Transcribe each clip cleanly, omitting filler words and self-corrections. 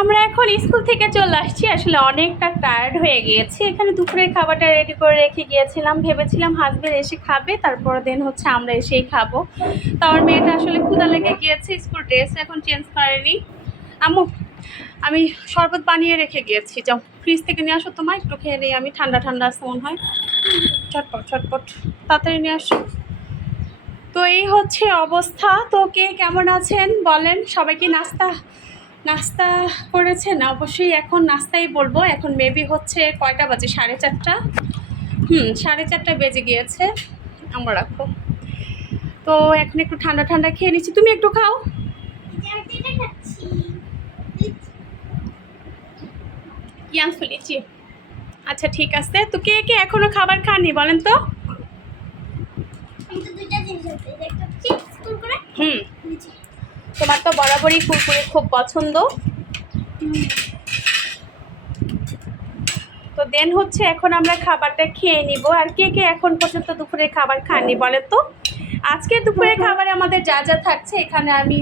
আমরা এখন স্কুল থেকে চলে আসছি, আসলে অনেকটা টায়ার্ড হয়ে গিয়েছি। এখানে দুপুরের খাবারটা রেডি করে রেখে গিয়েছিলাম, ভেবেছিলাম হাজবেন্ড এসে খাবে, তারপর দেন হচ্ছে আমরা এসেই খাবো। তো আমার মেয়েটা আসলে ক্ষুধা লেগে গিয়েছে, স্কুল ড্রেস এখন চেঞ্জ করেনি। আম্মু, আমি শরবত বানিয়ে রেখে গিয়েছি, যাও ফ্রিজ থেকে নিয়ে আসো, তোমার একটু খেয়ে নিই আমি, ঠান্ডা ঠান্ডা আসতে মনে হয়। চটপট চটপট তাড়াতাড়ি নিয়ে আসো। তো এই হচ্ছে অবস্থা। তো কে কেমন আছেন বলেন, সবাই কি নাস্তা নাস্তা করেছেন? অবশ্যই এখন নাস্তাই বলবো। এখন মেবি হচ্ছে কয়টা বাজে, 4:30। 4:30 বেজে গিয়েছে। আমার রাখো। তো এখন একটু ঠান্ডা ঠান্ডা খেয়ে নিচ্ছি, তুমি একটু খাও। কি আনছো, লিচি? আচ্ছা ঠিক আছে। তো কে কে এখনো খাবার খাননি বলেন তো? তোমার তো বরাবরই কুরকুরে খুব পছন্দ। তো দেন হচ্ছে এখন আমরা খাবারটা খেয়ে নিব। আর কে কে এখন পর্যন্ত দুপুরের খাবার খাননি বলেন তো? আজকে দুপুরের খাবারে আমাদের যা যা থাকছে, এখানে আমি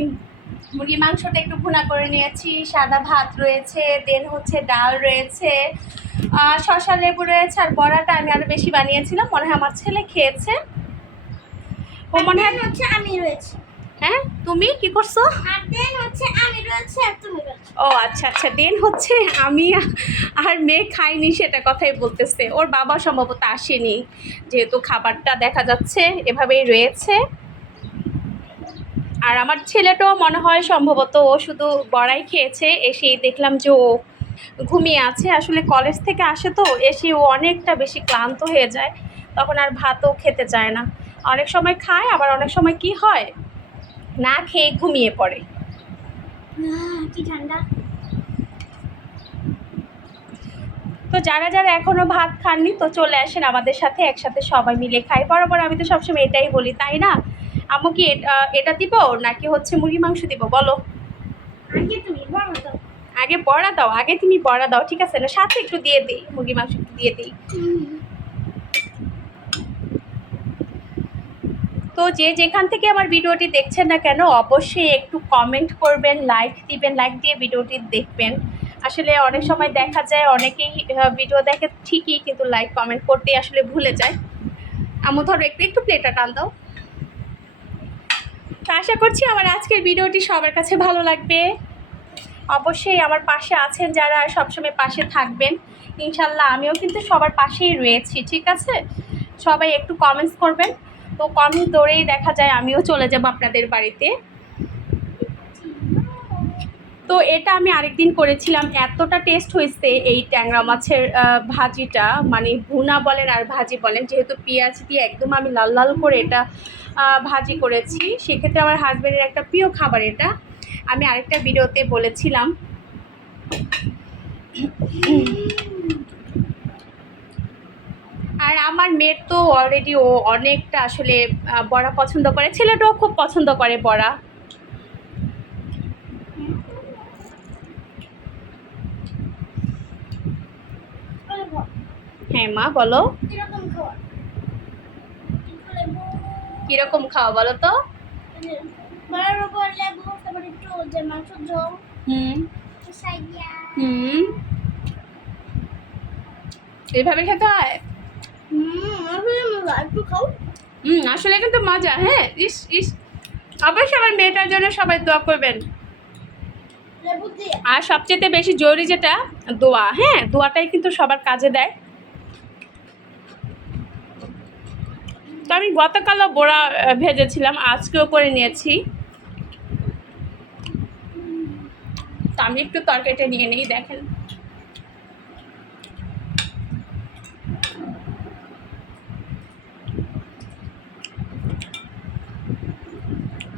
মুরগি মাংসটা একটু ভুনা করে নিয়েছি, সাদা ভাত রয়েছে, দেন হচ্ছে ডাল রয়েছে, শসা লেবু রয়েছে, আর বড়াটা আমি আরও বেশি বানিয়েছিলাম, মনে হয় আমার ছেলে খেয়েছে। ও মনে হয় হচ্ছে আমি রয়েছে। হ্যাঁ, তুমি কি করছো? ও আচ্ছা আচ্ছা, দেন হচ্ছে আমি আর মেয়ে খাইনি সেটা কথাই বলতেছে। ওর বাবা সম্ভবত আসেনি, যেহেতু খাবারটা দেখা যাচ্ছে এভাবেই রয়েছে। আর আমার ছেলেটাও মনে হয় সম্ভবত ও শুধু বড়াই খেয়েছে, এসেই দেখলাম যে ও ঘুমিয়ে আছে। আসলে কলেজ থেকে আসে তো, এসে ও অনেকটা বেশি ক্লান্ত হয়ে যায়, তখন আর ভাতও খেতে চায় না। অনেক সময় খায়, আবার অনেক সময় কি হয়, না খেয়ে ঘুমিয়ে পড়ে। কি ঠান্ডা। তো যারা যারা এখনো ভাত খাননি, তো চলে আসেন আমাদের সাথে, একসাথে সবাই মিলে খাই। বরাবর আমি তো সবসময় এটাই বলি, তাই না? আম্মু কি এটা দিব নাকি হচ্ছে মুরগি মাংস দিব বলো? আগে তুমি বড়া দাও। আগে বড়া দাও, আগে তুমি বড়া দাও, ঠিক আছে না? সাথে একটু দিয়ে দিই, মুরগি মাংস একটু দিয়ে দিই। তো যে যেখান থেকে আমার ভিডিওটি দেখছেন না কেন, অবশ্যই একটু কমেন্ট করবেন, লাইক দিবেন, লাইক দিয়ে ভিডিওটি দেখবেন। আসলে অনেক সময় দেখা যায় অনেকেই ভিডিও দেখে ঠিকই, কিন্তু লাইক কমেন্ট করতেই আসলে ভুলে যায়। আম্মু ধরো একটু একটু প্লেটটা টান দাও। তো আশা করছি আমার আজকের ভিডিওটি সবার কাছে ভালো লাগবে। অবশ্যই আমার পাশে আছেন যারা, সবসময় পাশে থাকবেন ইনশাল্লাহ। আমিও কিন্তু সবার পাশেই রয়েছি, ঠিক আছে? সবাই একটু কমেন্টস করবেন। তো কমেন্ট ধরেই দেখা যায় আমিও চলে যাব আপনাদের বাড়িতে। তো এটা আমি আরেকদিন করেছিলাম, এতটা টেস্ট হয়েছে এই ট্যাংরা মাছের ভাজিটা, মানে ভুনা বলেন আর ভাজি বলেন, যেহেতু পেঁয়াজ দিয়ে একদম আমি লাল লাল করে এটা ভাজি করেছি, সেক্ষেত্রে আমার হাজব্যান্ডের একটা প্রিয় খাবার এটা, আমি আরেকটা ভিডিওতে বলেছিলাম। আর আমার মেয়ের তো অলরেডি ও অনেকটা আসলে বড়া পছন্দ করে, ছেলেটাও খুব পছন্দ করে বড়া। হ্যাঁ মা বলো, কিরকম খাওয়া বলো তো? এইভাবে খেতে হয়। আসলে কিন্তু মজা। হ্যাঁ, ইস ইস, অবশ্যই আমার মেয়েটার জন্য সবাই দোয়া করবেন। আর সবচেয়ে বেশি জরুরি যেটা, দোয়া। হ্যাঁ, দোয়াটাই কিন্তু সবার কাজে দেয়। তো আমি গতকালও বড়া ভেজেছিলাম, আজকেও করে নিয়েছি। তো আমি একটু তরকারিটা নিয়ে নিই, দেখেন।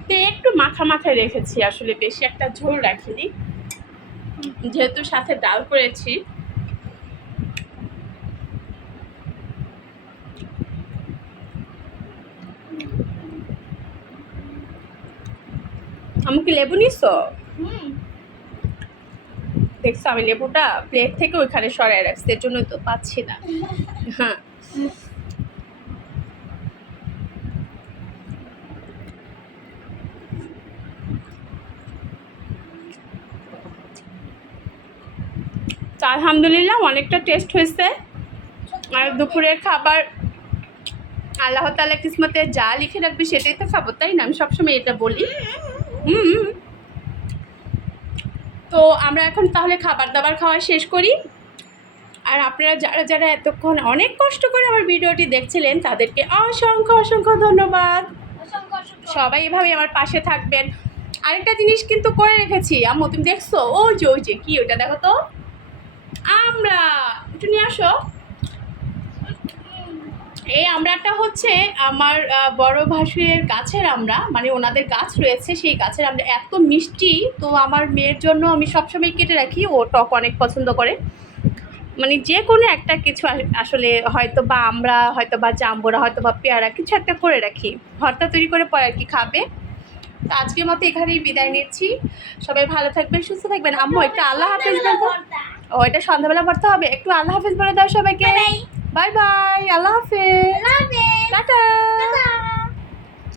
তো একটু মাখা মাখা রেখেছি, আসলে বেশি একটা ঝোল রাখিনি, যেহেতু সাথে ডাল করেছি। আমি কি লেবু নিছো? দেখছো আমি লেবুটা প্লেট থেকে ওইখানে সরাই রাখছি, এর জন্যই তো পাচ্ছি না। হ্যাঁ, আলহামদুলিল্লাহ অনেকটা টেস্ট হয়েছে। আর দুপুরের খাবার আল্লাহ তাআলা কিসমতে যা লিখে রাখবে সেটাই তো খাবো, তাই না? আমি সবসময় এটা বলি। তো আমরা এখন তাহলে খাবার দাবার খাওয়া শেষ করি। আর আপনারা যারা যারা এতক্ষণ অনেক কষ্ট করে আমার ভিডিওটি দেখছিলেন তাদেরকে অসংখ্য অসংখ্য ধন্যবাদ। সবাই এভাবে আমার পাশে থাকবেন। আরেকটা জিনিস কিন্তু করে রেখেছি আম্মু, তুমি দেখছো? ওই যে কি ওটা দেখো তো, আমরা একটু নিয়ে আসো। এই আমড়াটা হচ্ছে আমার বড় ভাসুরের গাছের আমড়া, মানে ওনাদের গাছ রয়েছে, সেই গাছের আমড়া এত মিষ্টি। তো আমার মেয়ের জন্য আমি সবসময় কেটে রাখি, ও টক অনেক পছন্দ করে। মানে যে কোনো একটা কিছু আসলে হয়তো বা আমরা হয়তো বা জাম্বুরা হয়তো বা পেয়ারা কিছু একটা করে রাখি, ভর্তা তৈরি করে পরে আর কি খাবে। তো আজকের মতো এখানেই বিদায় নিচ্ছি। সবাই ভালো থাকবেন, সুস্থ থাকবেন। আম্মু একটা আল্লাহ হাফেজ বলবো। ও এটা সন্ধ্যাবেলা ভর্তা হবে, একটু আল্লাহ হাফেজ বলে দাও সবাইকে। বাই বাই, আল্লাহ হাফেজ।